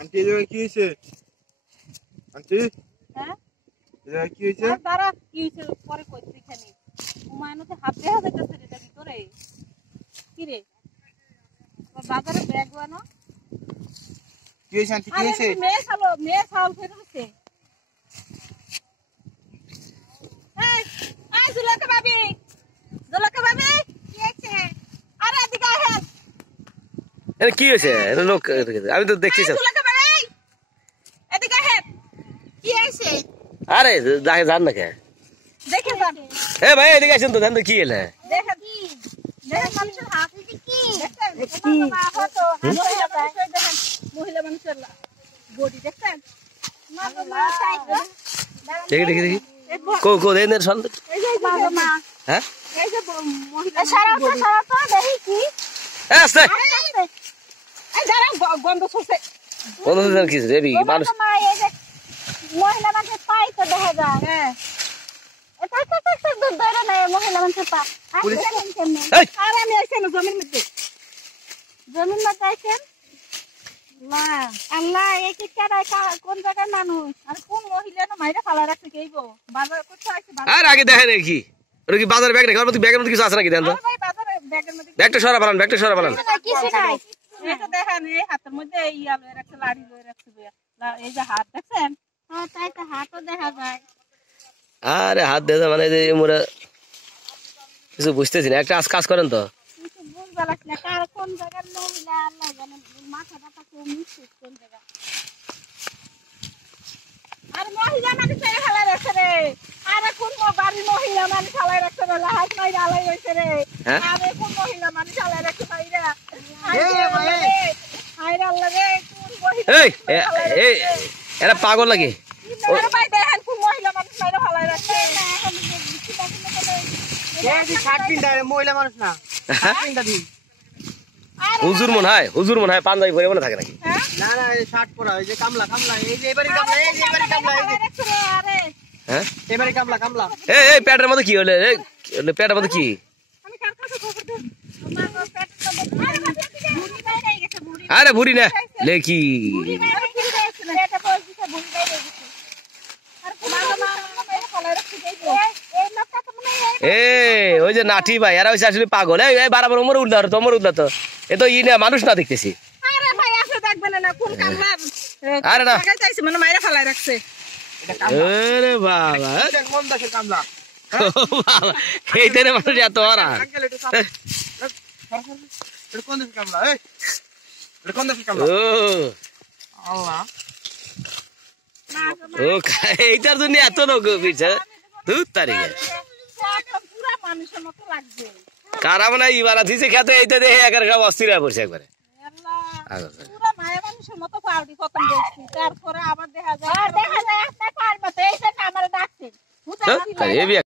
Aunty এই জায়গায় কি হয়েছে? আন্টি হ্যাঁ এই জায়গায় কি হয়েছে? তারা কি হয়েছে পরে কইছি খানি হুমায়ুনতে হাত দেখা যাইতেছে রে দেখি তোরে কি রে বাজারে ব্যাগ বানো কি হয়েছে আন্টি? কি হয়েছে? মেয়ে ছাল ফেলে দিছে এই এই জুলেখা ভাবি কি হয়েছে? আরে এদিকে আয় এটা কি হয়েছে? এটা লোক আমি তো দেখছি সব। জুলেখা ভাবি এদিকে আয় কি হয়েছে? আরে যাকে জান না কে দেখে যান এ ভাই এদিকে আসেন তো ধান কি এলে দেখেন কি দেখেন মানুষের হাত কি দেখেন মহিলা মানুষের বডি দেখেন দেখি দেখি দেখি কো কো দেন সন হ্যাঁ এই যে মহিলা সারাটা দেখি কি এ আস্তে এই যারা গন্ধ ছুটে কোন দিন কি রে বি মানুষ এই যে মহিলা মানুষের পাই তো দেখা যায় হ্যাঁ এটা তো দুধ ধরে না মহিলা মানুষের পা এই আর আমি আইছেন জমিন মধ্যে আইছেন না আল্লাহ এই কি কোন জায়গার মানুষ আর কোন মহিলা না মাইরা ফালা রাখছে কেইবো বাজার করতে আইছে আর আগে দেখেন কি ওর কি বাজার ব্যাগ রেখে ওর ব্যাগের মধ্যে কিছু আছে নাকি দেন তো ভাই বাজারে ব্যাগের মধ্যে ব্যাগটা সরা বানান কিছু নাই এটা দেখেন এই হাতের মধ্যে এই আলো রাখছে লাড়ি লয়ে রাখছে এই যে হাত দেখছেন হ্যাঁ তাই তো হাতও দেখা যায় আরে হাত দে মানে যে মোরা কিছু বুঝতেছি না একটা কাজ করেন তো কিছু বুঝবা লাগছে না কার কোন জায়গার মহিলা আল্লাহ জানে মাথাটা কোন মিষ্টি কোন জায়গা আর মহিলা মানে সেই হালা রাখছে রে আরে কোন বাড়ির মহিলা মানে হালা রাখছে রে লাহাজ নাই আলাই হইছে রে আরে কোন মহিলা মানে হালা রাখছে ভাইরা হায়রে আল্লাহ রে কোন মহিলা এই এই এরা পাগল লাগে আরে ভাই দেখেন কোন মহিলা মানে মাইরা হালা রাখছে এখন এই 60 দিন ধরে মহিলা মানুষ না 60 দিন ধরে হুজুর মনে হয় পাঞ্জাবি পরে মনে থাকে নাকি না না এই 60 পড়া এই যে কামলা এই যে এবারে কামলা এই যে এবারে কামলা এই যে আরে হ্যাঁ এবারে কামলা এই পেটের মধ্যে কি হলো এই পেটের মধ্যে কি আমি কার কাছে খবর দেব তোমার পেটটা আরে বুড়ি বাইরে গেছে বুড়ি আরে ভুরি না লেকি বুড়ি বাইরে গেছে এটা পয়সা বুড়ি বাইরে গেছে আর কোন মা ফালা রাখছে এই লোকটা তো মনে এ ওই যে নাটি ভাই এরা হইছে আসলে পাগল এই বারবার ওমর উল্লা তো এ তো ই না মানুষ না দেখতেছি আরে ভাই আসে দেখবেন না কোন কামলা আরে না টাকা চাইছে মানে মাইরা ফালা রাখছে আরে বাবা দেখ মন দাসের কামলা এই তেরে মানুষ এত ওরা আঙ্কেল এটা সাপ এটা কোন দেশের কামলা এই এটা কোন দেশের কামলা ও আল্লাহ ও এইটার জন্য এত লোক বিছে দুধ তারিখে পুরা মানুষের মতো লাগছে কারা মানে ইবারা দিছে খেতে এইটা দেখে একের সব অস্থির হয়ে পড়ছে একবারে পুরা মায়া মানুষের মতো পাউডি প্রথম দেখছি তারপরে আবার দেখা যায় একটা পার মতো এই যে আমার ডাকছে